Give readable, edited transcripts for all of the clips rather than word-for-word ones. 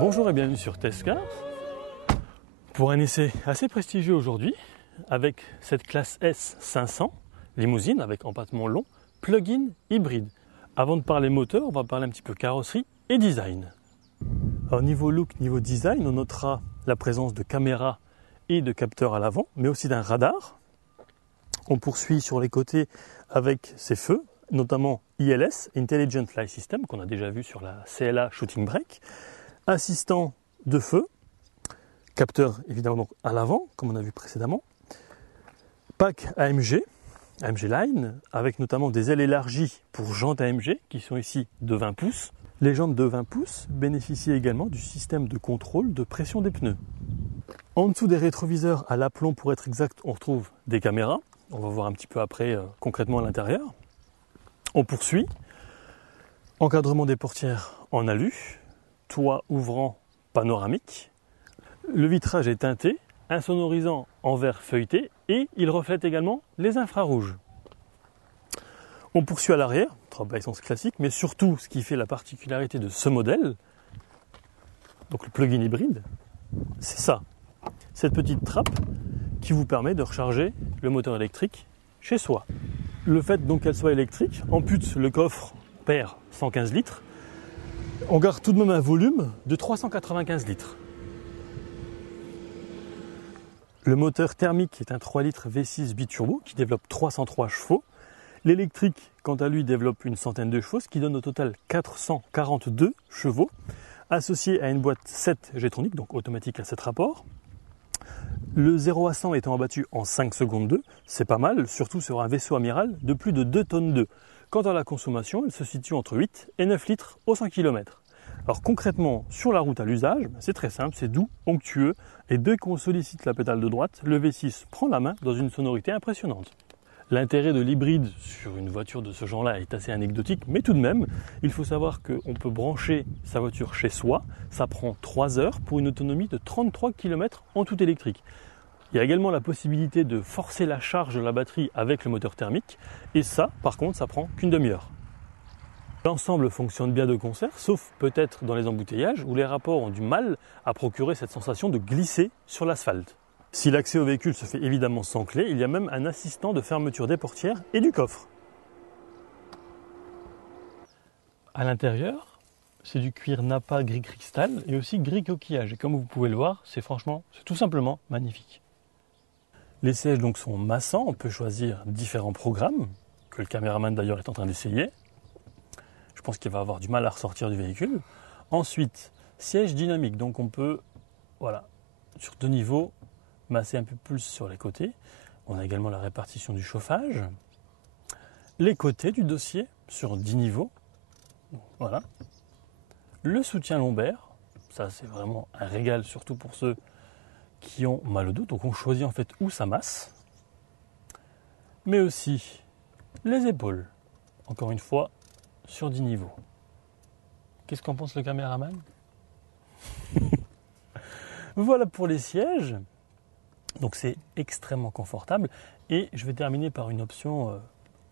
Bonjour et bienvenue sur Testcars pour un essai assez prestigieux aujourd'hui avec cette classe S500 limousine avec empattement long, plug-in hybride. Avant de parler moteur, on va parler un petit peu carrosserie et design. Alors niveau look, niveau design, on notera la présence de caméras et de capteurs à l'avant, mais aussi d'un radar. On poursuit sur les côtés avec ses feux, notamment ILS, Intelligent Light System, qu'on a déjà vu sur la CLA Shooting Brake. Assistant de feu, capteur évidemment donc à l'avant, comme on a vu précédemment. Pack AMG Line, avec notamment des ailes élargies pour jantes AMG, qui sont ici de 20 pouces. Les jantes de 20 pouces bénéficient également du système de contrôle de pression des pneus. En dessous des rétroviseurs, à l'aplomb pour être exact, on retrouve des caméras. On va voir un petit peu après concrètement à l'intérieur. On poursuit. Encadrement des portières en alu. Toit ouvrant panoramique. Le vitrage est teinté, insonorisant en verre feuilleté et il reflète également les infrarouges. On poursuit à l'arrière, trappe à essence classique, mais surtout ce qui fait la particularité de ce modèle, donc le plug-in hybride, c'est ça, cette petite trappe qui vous permet de recharger le moteur électrique chez soi. Le fait donc qu'elle soit électrique ampute le coffre perd 115 litres. On garde tout de même un volume de 395 litres. Le moteur thermique est un 3 litres V6 biturbo qui développe 303 chevaux. L'électrique, quant à lui, développe une centaine de chevaux, ce qui donne au total 442 chevaux, associé à une boîte 7 G-tronic, donc automatique à 7 rapports. Le 0 à 100 étant abattu en 5 secondes 2, c'est pas mal, surtout sur un vaisseau amiral de plus de 2 tonnes 2. Quant à la consommation, elle se situe entre 8 et 9 litres au 100 km. Alors concrètement, sur la route à l'usage, c'est très simple, c'est doux, onctueux, et dès qu'on sollicite la pédale de droite, le V6 prend la main dans une sonorité impressionnante. L'intérêt de l'hybride sur une voiture de ce genre-là est assez anecdotique, mais tout de même, il faut savoir qu'on peut brancher sa voiture chez soi, ça prend 3 heures pour une autonomie de 33 km en tout électrique. Il y a également la possibilité de forcer la charge de la batterie avec le moteur thermique, et ça, par contre, ça prend qu'une demi-heure. L'ensemble fonctionne bien de concert, sauf peut-être dans les embouteillages où les rapports ont du mal à procurer cette sensation de glisser sur l'asphalte. Si l'accès au véhicule se fait évidemment sans clé, il y a même un assistant de fermeture des portières et du coffre. À l'intérieur, c'est du cuir Nappa gris cristal et aussi gris coquillage. Et comme vous pouvez le voir, c'est tout simplement magnifique. Les sièges donc sont massants, on peut choisir différents programmes, que le caméraman d'ailleurs est en train d'essayer. Je pense qu'il va avoir du mal à ressortir du véhicule. Ensuite, siège dynamique, donc on peut, sur 2 niveaux, masser un peu plus sur les côtés. On a également la répartition du chauffage. Les côtés du dossier sur 10 niveaux. Voilà. Le soutien lombaire, ça c'est vraiment un régal, surtout pour ceux qui ont mal au dos. Donc on choisit en fait où ça masse. Mais aussi les épaules. Encore une fois, sur 10 niveaux. Qu'est-ce qu'en pense le caméraman? Voilà pour les sièges. Donc c'est extrêmement confortable. Et je vais terminer par une option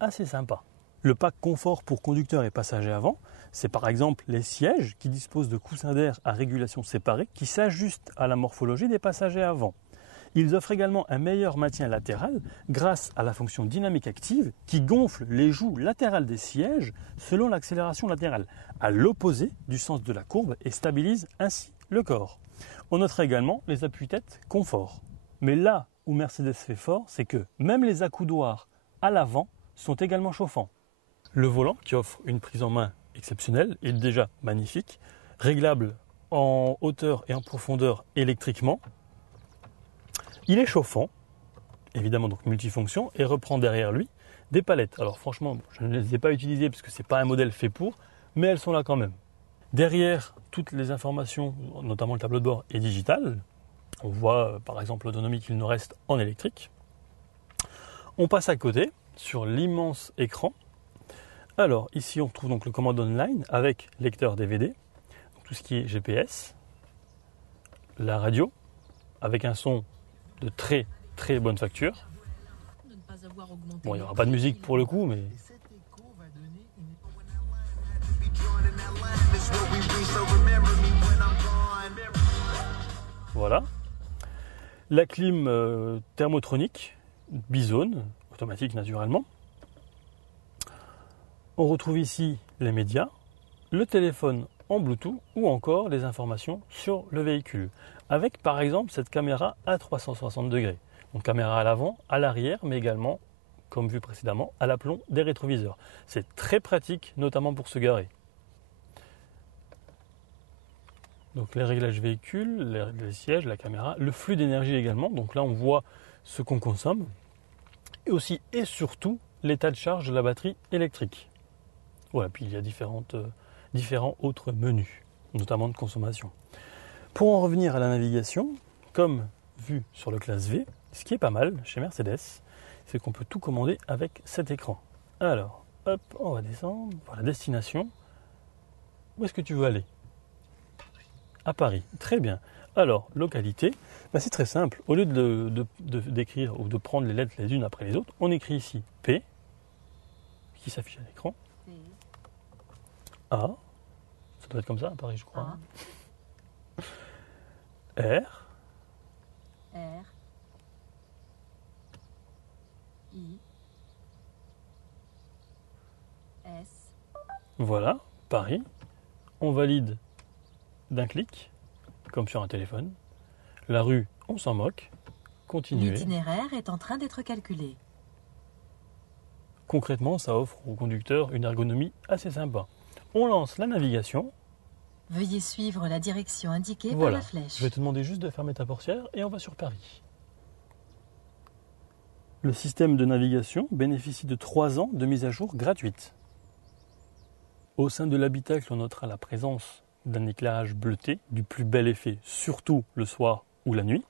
assez sympa. Le pack confort pour conducteurs et passagers avant, c'est par exemple les sièges qui disposent de coussins d'air à régulation séparée qui s'ajustent à la morphologie des passagers avant. Ils offrent également un meilleur maintien latéral grâce à la fonction dynamique active qui gonfle les joues latérales des sièges selon l'accélération latérale, à l'opposé du sens de la courbe et stabilise ainsi le corps. On notera également les appuis-têtes confort. Mais là où Mercedes fait fort, c'est que même les accoudoirs à l'avant sont également chauffants. Le volant, qui offre une prise en main exceptionnelle, est déjà magnifique, réglable en hauteur et en profondeur électriquement. Il est chauffant, évidemment donc multifonction, et reprend derrière lui des palettes. Alors franchement, je ne les ai pas utilisées parce que ce n'est pas un modèle fait pour, mais elles sont là quand même. Derrière, toutes les informations, notamment le tableau de bord, est digital. On voit par exemple l'autonomie qu'il nous reste en électrique. On passe à côté, sur l'immense écran. Alors ici on retrouve donc le commande online avec lecteur DVD, tout ce qui est GPS, la radio, avec un son de très très bonne facture. Bon, il n'y aura pas de musique pour le coup, mais... Voilà. La clim thermotronique, bizone, automatique naturellement. On retrouve ici les médias, le téléphone en Bluetooth ou encore les informations sur le véhicule. Avec par exemple cette caméra à 360 degrés. Donc caméra à l'avant, à l'arrière, mais également, comme vu précédemment, à l'aplomb des rétroviseurs. C'est très pratique, notamment pour se garer. Donc les réglages véhicules, les sièges, la caméra, le flux d'énergie également. Donc là on voit ce qu'on consomme. Et aussi et surtout l'état de charge de la batterie électrique. Voilà, puis il y a différents autres menus, notamment de consommation. Pour en revenir à la navigation, comme vu sur le classe V, ce qui est pas mal chez Mercedes, c'est qu'on peut tout commander avec cet écran. Alors, hop, on va descendre, voilà, destination. Où est-ce que tu veux aller ? À Paris, très bien. Alors, localité, c'est très simple. Au lieu d'écrire ou de prendre les lettres les unes après les autres, on écrit ici P, qui s'affiche à l'écran. A, ça doit être comme ça à Paris, je crois. R. I. S. Voilà, Paris. On valide d'un clic, comme sur un téléphone. La rue, on s'en moque. Continuer. L'itinéraire est en train d'être calculé. Concrètement, ça offre au conducteur une ergonomie assez sympa. On lance la navigation. Veuillez suivre la direction indiquée Voilà. par la flèche. Je vais te demander juste de fermer ta portière et on va sur Paris. Le système de navigation bénéficie de 3 ans de mise à jour gratuite. Au sein de l'habitacle, on notera la présence d'un éclairage bleuté du plus bel effet, surtout le soir ou la nuit.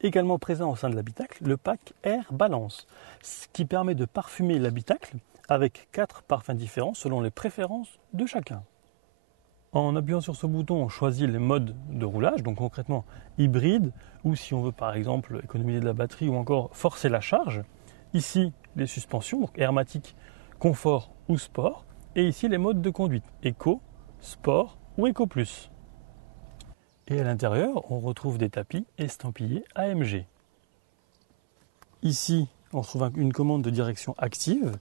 Également présent au sein de l'habitacle, le pack Air Balance, ce qui permet de parfumer l'habitacle avec 4 parfums différents selon les préférences de chacun. En appuyant sur ce bouton, on choisit les modes de roulage, donc concrètement hybride, ou si on veut par exemple économiser de la batterie ou encore forcer la charge. Ici, les suspensions, donc airmatique, confort ou sport. Et ici, les modes de conduite, éco, sport ou éco plus. Et à l'intérieur, on retrouve des tapis estampillés AMG. Ici, on retrouve une commande de direction active.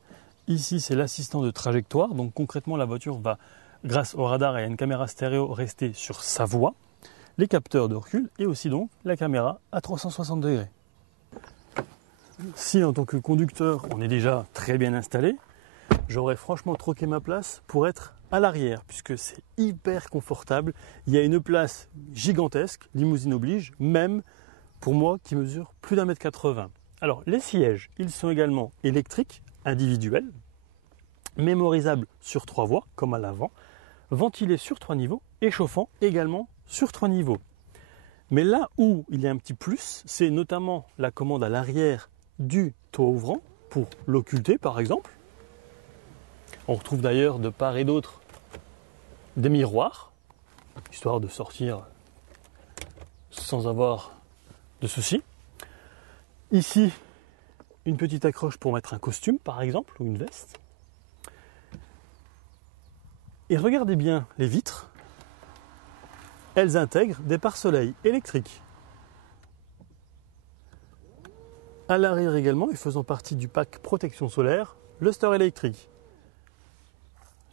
Ici, c'est l'assistant de trajectoire. Donc concrètement, la voiture va, grâce au radar et à une caméra stéréo, rester sur sa voie. Les capteurs de recul et aussi donc la caméra à 360 degrés. Si en tant que conducteur, on est déjà très bien installé, j'aurais franchement troqué ma place pour être à l'arrière, puisque c'est hyper confortable. Il y a une place gigantesque, limousine oblige, même pour moi qui mesure plus d'1,80 m. Alors les sièges, ils sont également électriques, individuels, mémorisables sur 3 voies, comme à l'avant, ventilés sur 3 niveaux et chauffants également sur 3 niveaux. Mais là où il y a un petit plus, c'est notamment la commande à l'arrière du toit ouvrant, pour l'occulter par exemple. On retrouve d'ailleurs de part et d'autre des miroirs, histoire de sortir sans avoir de soucis. Ici, une petite accroche pour mettre un costume par exemple, ou une veste. Et regardez bien les vitres, elles intègrent des pare-soleil électriques. À l'arrière également, et faisant partie du pack protection solaire, le store électrique.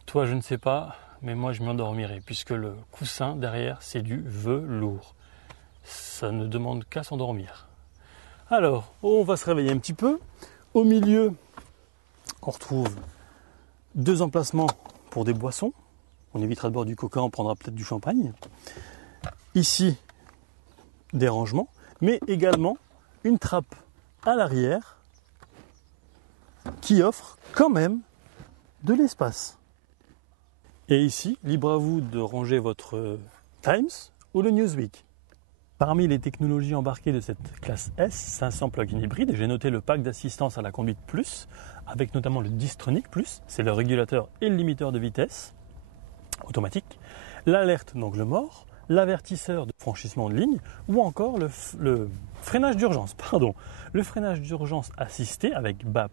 Toi, je ne sais pas, mais moi, je m'y endormirai, puisque le coussin derrière, c'est du velours. Ça ne demande qu'à s'endormir. Alors, on va se réveiller un petit peu. Au milieu, on retrouve 2 emplacements pour des boissons. On évitera de boire du coca, on prendra peut-être du champagne. Ici, des rangements, mais également une trappe à l'arrière qui offre quand même de l'espace. Et ici, libre à vous de ranger votre Times ou le Newsweek. Parmi les technologies embarquées de cette classe S 500 plug-in hybride, j'ai noté le pack d'assistance à la conduite Plus, avec notamment le Distronic Plus, c'est le régulateur et le limiteur de vitesse automatique, l'alerte d'angle mort, l'avertisseur de franchissement de ligne ou encore le freinage d'urgence, le freinage d'urgence assisté avec BA+,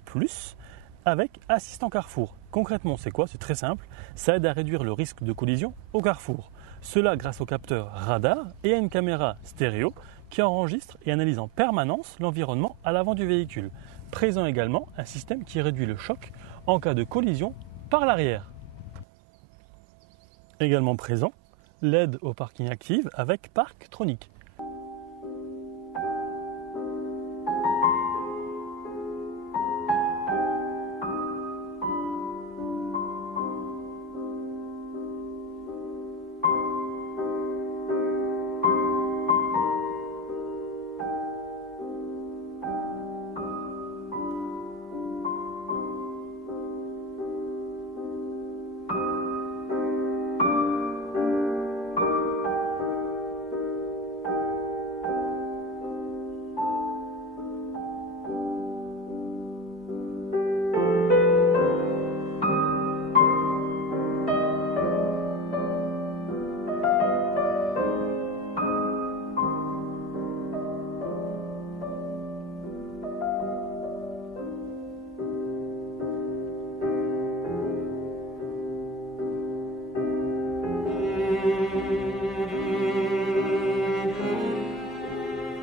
avec assistant carrefour. Concrètement, c'est quoi? C'est très simple, ça aide à réduire le risque de collision au carrefour. Cela grâce au capteur radar et à une caméra stéréo qui enregistre et analyse en permanence l'environnement à l'avant du véhicule. Présent également un système qui réduit le choc en cas de collision par l'arrière. Également présent, l'aide au parking active avec Parktronic.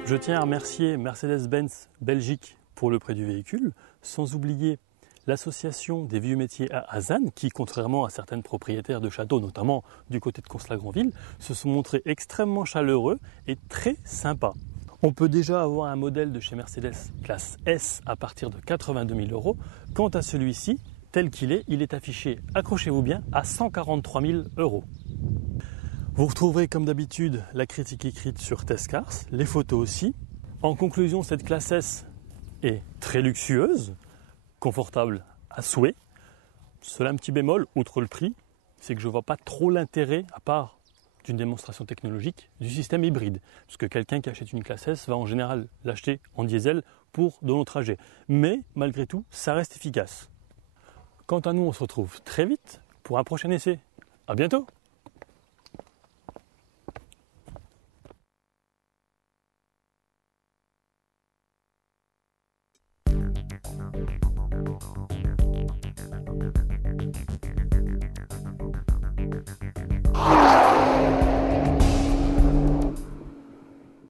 Je tiens à remercier Mercedes-Benz Belgique pour le prêt du véhicule, sans oublier l'association des vieux métiers à Azanne qui, contrairement à certaines propriétaires de châteaux, notamment du côté de Conslagranville, se sont montrés extrêmement chaleureux et très sympas. On peut déjà avoir un modèle de chez Mercedes classe S à partir de 82 000 €. Quant à celui-ci, tel qu'il est, il est affiché, accrochez-vous bien, à 143 000 €. Vous retrouverez comme d'habitude la critique écrite sur Testcars, les photos aussi. En conclusion, cette classe S est très luxueuse, confortable à souhait. Seul un petit bémol, outre le prix, c'est que je ne vois pas trop l'intérêt, à part d'une démonstration technologique, du système hybride. Parce que quelqu'un qui achète une classe S va en général l'acheter en diesel pour de longs trajets. Mais malgré tout, ça reste efficace. Quant à nous, on se retrouve très vite pour un prochain essai. À bientôt!